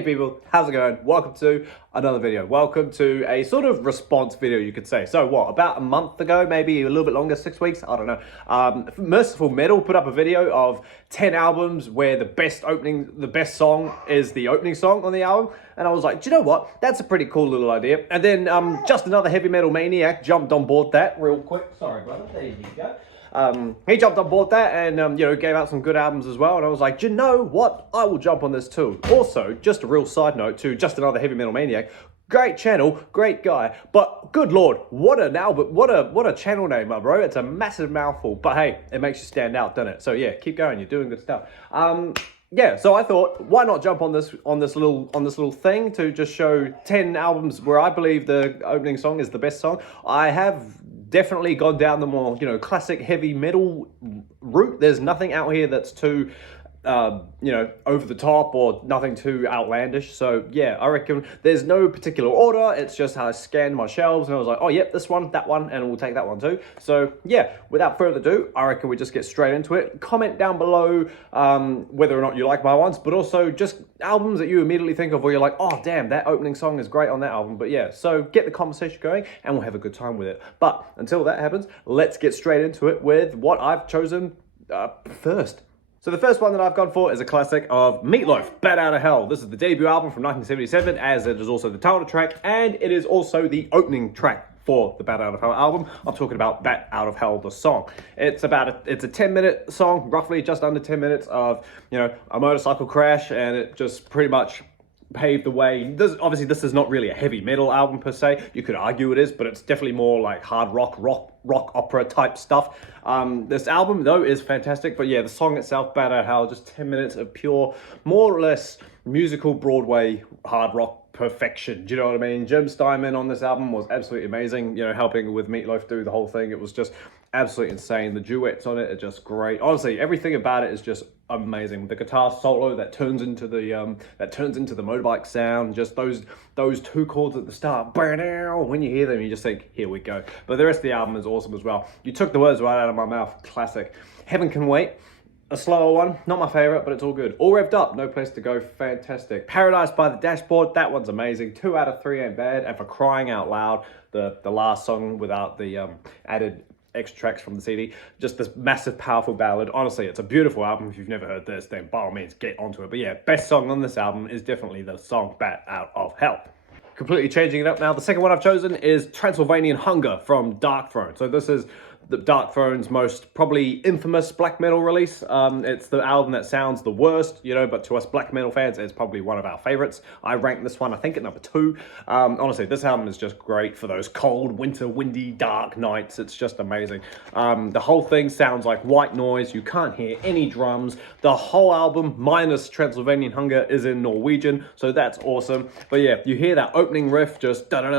Hey people, how's it going? Welcome to another video. Welcome to a sort of response video, you could say. So what, about a month ago, maybe a little bit longer, 6 weeks, I don't know. Merciful Metal put up a video of 10 albums where the best song is the opening song on the album. And I was like, do you know what? That's a pretty cool little idea. And then just another heavy metal maniac jumped on board that real quick. Sorry, brother, there you go. He jumped on board that and, gave out some good albums as well. And I was like, do you know what? I will jump on this too. Also, just a real side note to just another heavy metal maniac. Great channel, great guy. But good Lord, what an album, what a channel name, bro. It's a massive mouthful. But hey, it makes you stand out, doesn't it? So yeah, keep going. You're doing good stuff. Yeah, so I thought, why not jump on this little thing to just show 10 albums where I believe the opening song is the best song. I have definitely gone down the more, classic heavy metal route. There's nothing out here that's too, over the top or nothing too outlandish. So yeah, I reckon there's no particular order. It's just how I scanned my shelves and I was like, oh yep, this one, that one, and we'll take that one too. So yeah, without further ado, I reckon we just get straight into it. Comment down below whether or not you like my ones, but also just albums that you immediately think of where you're like, oh damn, that opening song is great on that album. But yeah, so get the conversation going and we'll have a good time with it. But until that happens, let's get straight into it with what I've chosen first. So the first one that I've gone for is a classic of Meatloaf, Bat Out of Hell. This is the debut album from 1977, as it is also the title track, and it is also the opening track for the Bat Out of Hell album. I'm talking about Bat Out of Hell, the song. It's a 10-minute song, roughly just under 10 minutes of, a motorcycle crash, and it just pretty much paved the way. Obviously, this is not really a heavy metal album per se. You could argue it is, but it's definitely more like hard rock opera type stuff. This album though is fantastic, but yeah, the song itself, Bat Out of Hell, just 10 minutes of pure, more or less musical Broadway hard rock perfection. Do you know what I mean? Jim Steinman on this album was absolutely amazing, helping with Meatloaf do the whole thing. It was just absolutely insane. The duets on it are just great. Honestly, everything about it is just amazing. The guitar solo that turns into the motorbike sound, just those two chords at the start, when you hear them, you just think, here we go. But the rest of the album is awesome as well. You took the words right out of my mouth. Classic. Heaven Can Wait. A slower one, not my favorite, but it's all good. All Revved Up, No Place to Go, fantastic. Paradise by the Dashboard, that one's amazing. 2 out of 3 ain't bad. And for crying out loud, the last song without the added extra tracks from the CD, just this massive, powerful ballad. Honestly, it's a beautiful album. If you've never heard this, then by all means, get onto it. But yeah, best song on this album is definitely the song Bat Out of Hell. Completely changing it up now. The second one I've chosen is Transylvanian Hunger from Dark Throne. So this is the Dark Throne's most probably infamous black metal release. It's the album that sounds the worst, but to us black metal fans, it's probably one of our favorites. I rank this one, I think, at number 2. Honestly, this album is just great for those cold, winter, windy, dark nights. It's just amazing. The whole thing sounds like white noise. You can't hear any drums. The whole album, minus Transylvanian Hunger, is in Norwegian, so that's awesome. But yeah, you hear that opening riff just and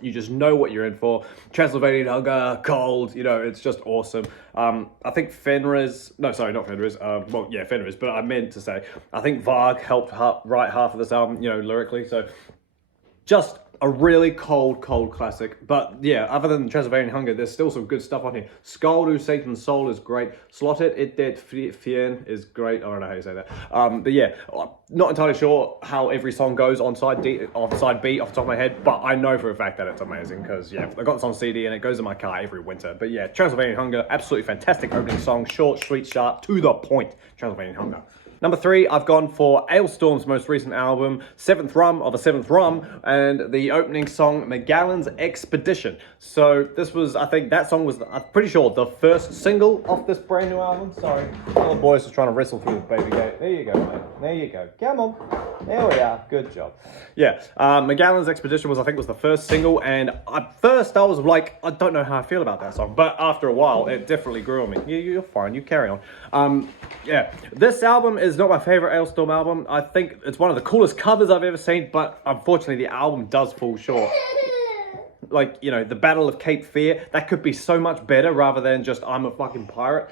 you just know what you're in for. Transylvanian Hunger, cold, it's just awesome. I think Fenriz, no, sorry, not Fenriz, well, yeah, Fenriz, but I meant to say, I think Varg helped write half of this album, lyrically, so just a really cold classic. But yeah, other than Transylvanian Hunger, there's still some good stuff on here. Skald U Satan's Soul is great. Slotted It Dead Fien is great. I don't know how you say that. But yeah, not entirely sure how every song goes on side B off the top of my head, but I know for a fact that it's amazing because yeah, I got this on CD and it goes in my car every winter. But yeah, Transylvanian Hunger, absolutely fantastic opening song. Short, sweet, sharp, to the point. Transylvanian Hunger. Number 3, I've gone for Ailstorm's most recent album, Seventh Rum of a Seventh Rum, and the opening song, Magellan's Expedition. So this was, I think that song was, I'm pretty sure, the first single off this brand new album. Sorry, all the boys are trying to wrestle through the baby gate. There you go, mate. There you go. Come on. There we are. Good job. Yeah, Magellan's Expedition was, I think, was the first single, and at first I was like, I don't know how I feel about that song, but after a while, it definitely grew on me. You're fine. You carry on. Yeah, this album is not my favorite Ailstorm album. I think it's one of the coolest covers I've ever seen, but unfortunately the album does fall short. like, you know, the Battle of Cape Fear, that could be so much better rather than just I'm a fucking pirate.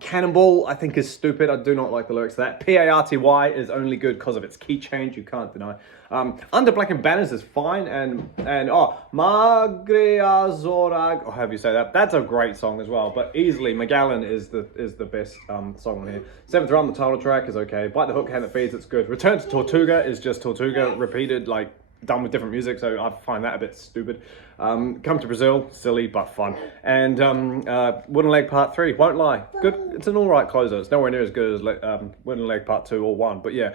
Cannonball, I think, is stupid. I do not like the lyrics to that. P-A-R-T-Y is only good because of its key change, you can't deny. Under Blackened Banners is fine, and Magre Azorag, or however you say that, that's a great song as well, but easily Magellan is the best song on here. Seventh Drum, the title track, is okay. Bite the Hook, Hand That Feeds, it's good. Return to Tortuga is just Tortuga repeated, like, done with different music, so I find that a bit stupid. Come to Brazil, silly but fun. And Wooden Leg Part 3, won't lie, good. It's an alright closer. It's nowhere near as good as Wooden Leg Part 2 or 1, but yeah.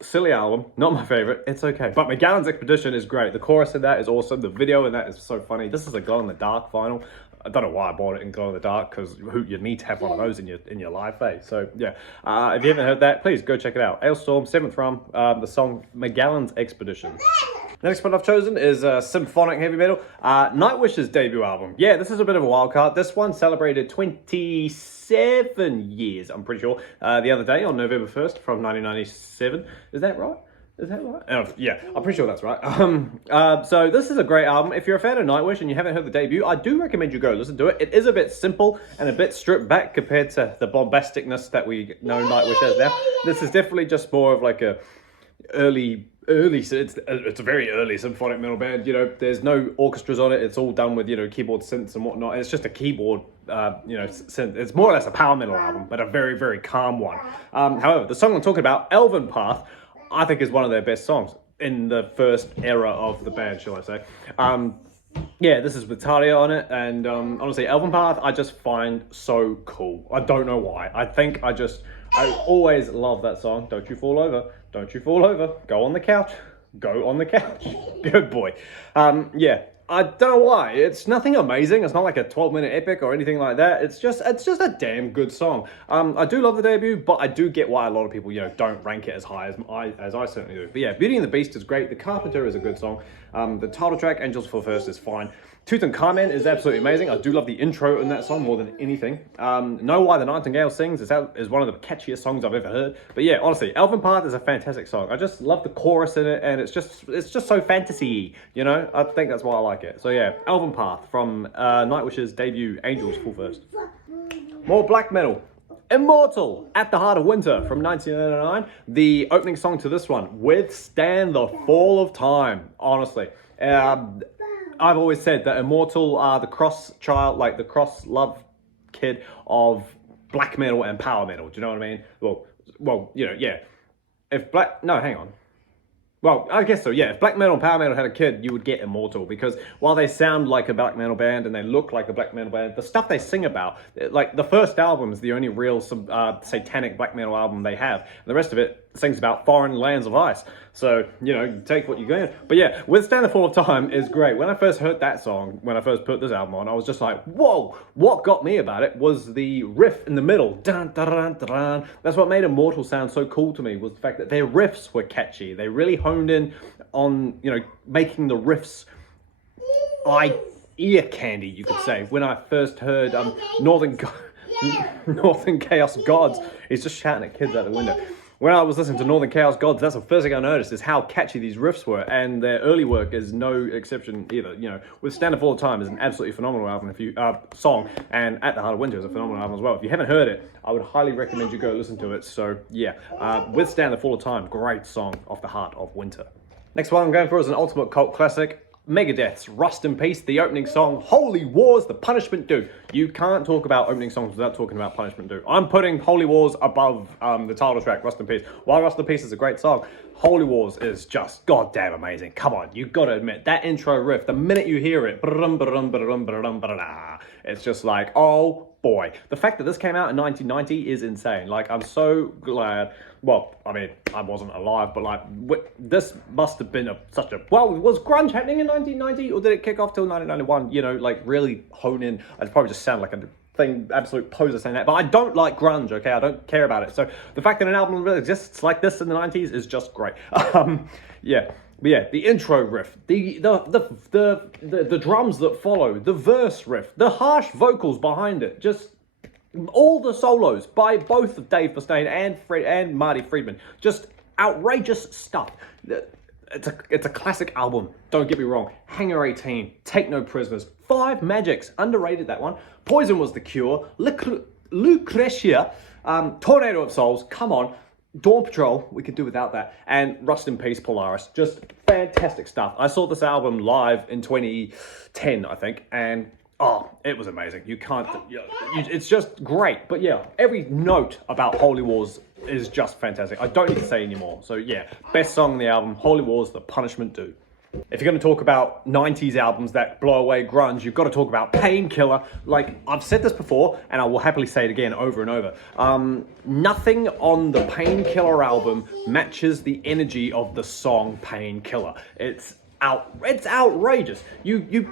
Silly album, not my favorite, it's okay. But Magellan's Expedition is great. The chorus in that is awesome. The video in that is so funny. This is a glow in the dark vinyl. I don't know why I bought it in glow in the dark, because you need to have one of those in your live face. So yeah, if you haven't heard that, please go check it out. Ailstorm, Seventh Drum, the song Magellan's Expedition. The next one I've chosen is symphonic heavy metal. Nightwish's debut album. Yeah, this is a bit of a wild card. This one celebrated 27 years, I'm pretty sure, the other day on November 1st from 1997. Is that right? Is that right? Yeah, I'm pretty sure that's right. So this is a great album. If you're a fan of Nightwish and you haven't heard the debut, I do recommend you go listen to it. It is a bit simple and a bit stripped back compared to the bombasticness that we know Nightwish has now. This is definitely just more of like a it's a very early symphonic metal band. You know, there's no orchestras on it. It's all done with, you know, keyboard synths and whatnot. And it's just a keyboard, you know, synth. It's more or less a power metal album, but a very, very calm one. However, the song I'm talking about, Elven Path, I think is one of their best songs in the first era of the band, shall I say. Yeah, this is with Talia on it, and honestly, Elven Path, I just find so cool. I don't know why. I always love that song. Don't you fall over. Don't you fall over. Go on the couch. Go on the couch. Good boy. Yeah, I don't know why. It's nothing amazing. It's not like a 12-minute epic or anything like that. It's just a damn good song. I do love the debut, but I do get why a lot of people, you know, don't rank it as high as I certainly do. But yeah, Beauty and the Beast is great. The Carpenter is a good song. The title track, Angels Fall First, is fine. Tutankhamen is absolutely amazing. I do love the intro in that song more than anything. Know Why the Nightingale Sings is one of the catchiest songs I've ever heard. But yeah, honestly, Elven Path is a fantastic song. I just love the chorus in it, and it's just so fantasy-y, you know? I think that's why I like it. So yeah, Elven Path from Nightwish's debut, Angels Fall First. More black metal. Immortal, At the Heart of Winter from 1999. The opening song to this one, Withstand the Fall of Time, honestly. I've always said that Immortal are the cross child, like the cross love kid of black metal and power metal. Do you know what I mean? Well, you know, yeah. Hang on. Well, I guess so, yeah. If black metal and power metal had a kid, you would get Immortal, because while they sound like a black metal band and they look like a black metal band, the stuff they sing about, like the first album is the only real satanic black metal album they have. And the rest of it sings about foreign lands of ice. So, you know, take what you get. But yeah, Withstand the Fall of Time is great. When I first heard that song, when I first put this album on, I was just like, whoa! What got me about it was the riff in the middle. Dun, dun, dun, dun, dun. That's what made Immortal sound so cool to me, was the fact that their riffs were catchy. They really honed in on, you know, making the riffs ear candy, you could say. When I first heard Northern Chaos Gods, he's just shouting at kids out the window. When I was listening to Northern Chaos Gods, that's the first thing I noticed, is how catchy these riffs were, and their early work is no exception either. You know, Withstand the Fall of Time is an absolutely phenomenal album, song, and At the Heart of Winter is a phenomenal album as well. If you haven't heard it, I would highly recommend you go listen to it. So yeah, Withstand the Fall of Time, great song off the Heart of Winter. Next one I'm going for is an ultimate cult classic. Megadeth's Rust in Peace, the opening song, Holy Wars, the Punishment Due. You can't talk about opening songs without talking about Punishment Due. I'm putting Holy Wars above the title track, Rust in Peace. While Rust in Peace is a great song, Holy Wars is just goddamn amazing. Come on, you gotta admit, that intro riff, the minute you hear it, it's just like, oh boy. The fact that this came out in 1990 is insane. Like, I'm so glad. Well, I mean, I wasn't alive, but like, this must have been was grunge happening in 1990, or did it kick off till 1991? You know, like, really hone in. I'd probably just sound like a absolute poser saying that, but I don't like grunge, okay? I don't care about it. So the fact that an album really exists like this in the 90s is just great. Yeah. But yeah, the intro riff, the drums that follow, the verse riff, the harsh vocals behind it, just all the solos by both Dave Mustaine and Marty Friedman, just outrageous stuff. it's a classic album. Don't get me wrong. Hangar 18, Take No Prisoners, Five Magics, underrated that one. Poison Was the Cure, Lucretia, Tornado of Souls, come on. Dawn Patrol, we could do without that, and Rust in Peace, Polaris. Just fantastic stuff. I saw this album live in 2010, I think, and oh, it was amazing. You can't, it's just great. But yeah, every note about Holy Wars is just fantastic. I don't need to say anymore. So yeah, best song on the album, Holy Wars, The Punishment Due. If you're going to talk about 90s albums that blow away grunge, you've got to talk about Painkiller. Like, I've said this before, and I will happily say it again over and over. Nothing on the Painkiller album matches the energy of the song Painkiller. It's outrageous. You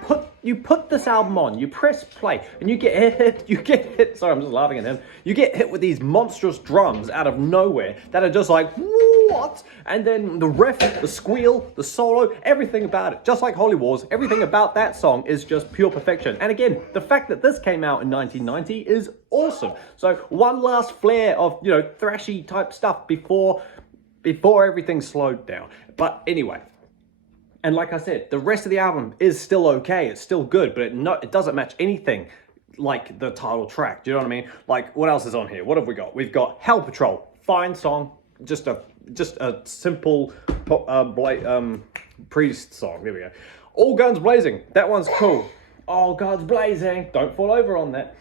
put this album on, you press play, and you get hit. Sorry, I'm just laughing at him. You get hit with these monstrous drums out of nowhere that are just like, what? And then the riff, the squeal, the solo, everything about it, just like Holy Wars, everything about that song is just pure perfection. And again, the fact that this came out in 1990 is awesome. So one last flare of, you know, thrashy type stuff before everything slowed down. But anyway. And like I said, the rest of the album is still okay. It's still good, but it doesn't match anything like the title track. Do you know what I mean? Like, what else is on here? What have we got? We've got Hell Patrol, fine song, just a simple priest song. There we go. All Guns Blazing. That one's cool. All Guns Blazing. Don't fall over on that.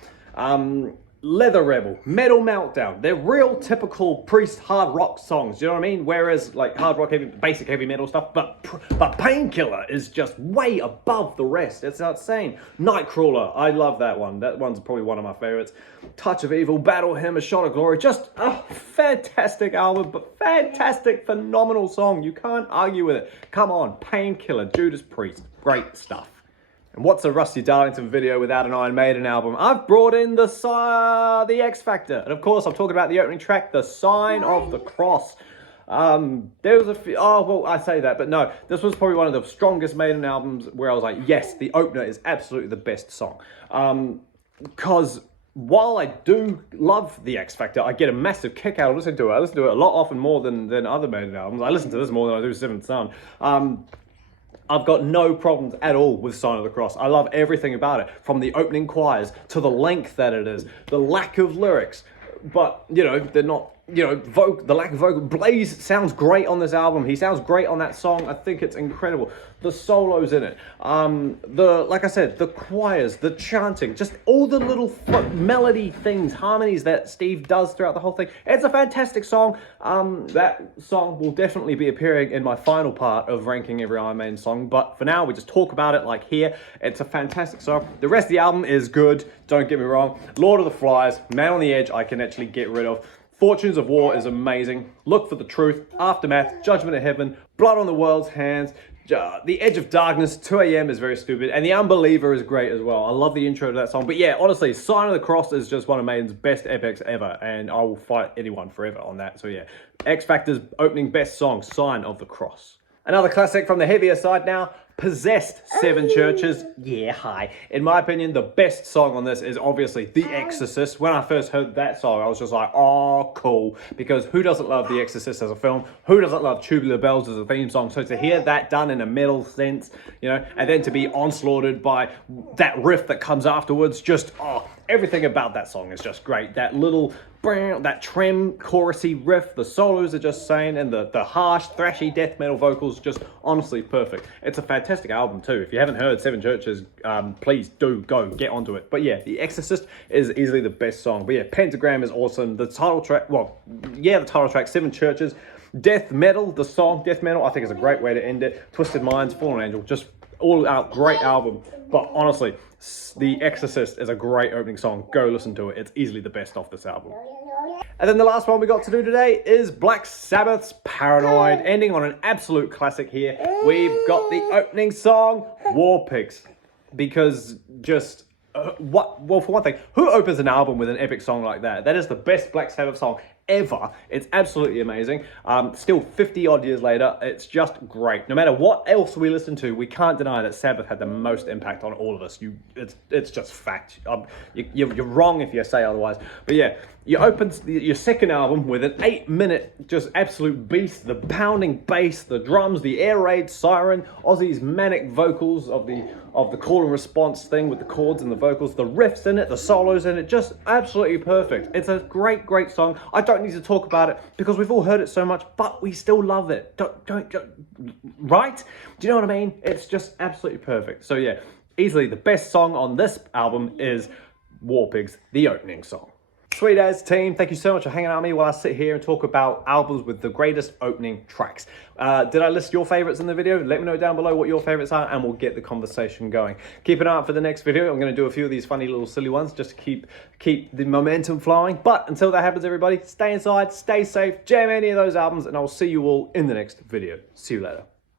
Leather Rebel, Metal Meltdown. They're real typical Priest hard rock songs, you know what I mean? Whereas like hard rock, basic heavy metal stuff, but Painkiller is just way above the rest. It's insane. Nightcrawler, I love that one. That one's probably one of my favorites. Touch of Evil, Battle Hymn, A Shot of Glory. Just a fantastic album, but fantastic, phenomenal song. You can't argue with it. Come on, Painkiller, Judas Priest, great stuff. And what's a Rusty Darlington video without an Iron Maiden album? I've brought in the X Factor. And of course, I'm talking about the opening track, The Sign of the Cross. There was a few, oh, well, I say that, but no, this was probably one of the strongest Maiden albums where I was like, yes, the opener is absolutely the best song. Because while I do love the X Factor, I get a massive kick out of listening to it. I listen to it a lot often more than other Maiden albums. I listen to this more than I do Seventh Son. I've got no problems at all with Sign of the Cross. I love everything about it, from the opening choirs to the length that it is, the lack of lyrics. But, you know, they're not, you know, the lack of vocal. Blaze sounds great on this album. He sounds great on that song. I think it's incredible. The solos in it, like I said, the choirs, the chanting, just all the little melody things, harmonies that Steve does throughout the whole thing. It's a fantastic song. That song will definitely be appearing in my final part of ranking every Iron Maiden song. But for now, we just talk about it like here. It's a fantastic song. The rest of the album is good. Don't get me wrong. Lord of the Flies, Man on the Edge, I can actually get rid of. Fortunes of War is amazing. Look for the Truth, Aftermath, Judgment of Heaven, Blood on the World's Hands, The Edge of Darkness, 2 AM is very stupid, and The Unbeliever is great as well. I love the intro to that song. But yeah, honestly, Sign of the Cross is just one of Maiden's best epics ever, and I will fight anyone forever on that. So yeah, X Factor's opening best song, Sign of the Cross. Another classic from the heavier side now, Possessed, Seven Churches. Yeah, hi. In my opinion, the best song on this is obviously The Exorcist. When I first heard that song, I was just like, oh, cool. Because who doesn't love The Exorcist as a film? Who doesn't love Tubular Bells as a theme song? So to hear that done in a metal sense, you know, and then to be onslaughted by that riff that comes afterwards, just, oh, everything about that song is just great. That little, that trem, chorusy riff, the solos are just insane, and the harsh, thrashy death metal vocals, just honestly perfect. It's a fantastic album too. If you haven't heard Seven Churches, please do go get onto it. But yeah, The Exorcist is easily the best song. But yeah, Pentagram is awesome. The title track, well, yeah, the title track, Seven Churches. Death Metal, the song Death Metal, I think is a great way to end it. Twisted Minds, Fallen Angel, just all out great album. But honestly, The Exorcist is a great opening song. Go listen to it. It's easily the best off this album. And then the last one we got to do today is Black Sabbath's Paranoid, ending on an absolute classic here. We've got the opening song, War Pigs, because just, well, for one thing, who opens an album with an epic song like that? That is the best Black Sabbath song ever. It's absolutely amazing. Still 50 odd years later, it's just great. No matter what else we listen to, we can't deny that Sabbath had the most impact on all of us. It's just fact. You're wrong if you say otherwise. But yeah, You open your second album with an 8-minute just absolute beast, the pounding bass, the drums, the air raid siren, Ozzy's manic vocals of the call and response thing with the chords and the vocals, the riffs in it, the solos in it, just absolutely perfect. It's a great song. I don't need to talk about it because we've all heard it so much, but we still love it. Don't right? Do you know what I mean? It's just absolutely perfect. So yeah, easily the best song on this album is Warpig's The Opening Song. Sweet as team, thank you so much for hanging out with me while I sit here and talk about albums with the greatest opening tracks. Did I list your favorites in the video? Let me know down below what your favorites are and we'll get the conversation going. Keep an eye out for the next video. I'm going to do a few of these funny little silly ones just to keep the momentum flowing. But until that happens, everybody, stay inside, stay safe, jam any of those albums, and I'll see you all in the next video. See you later.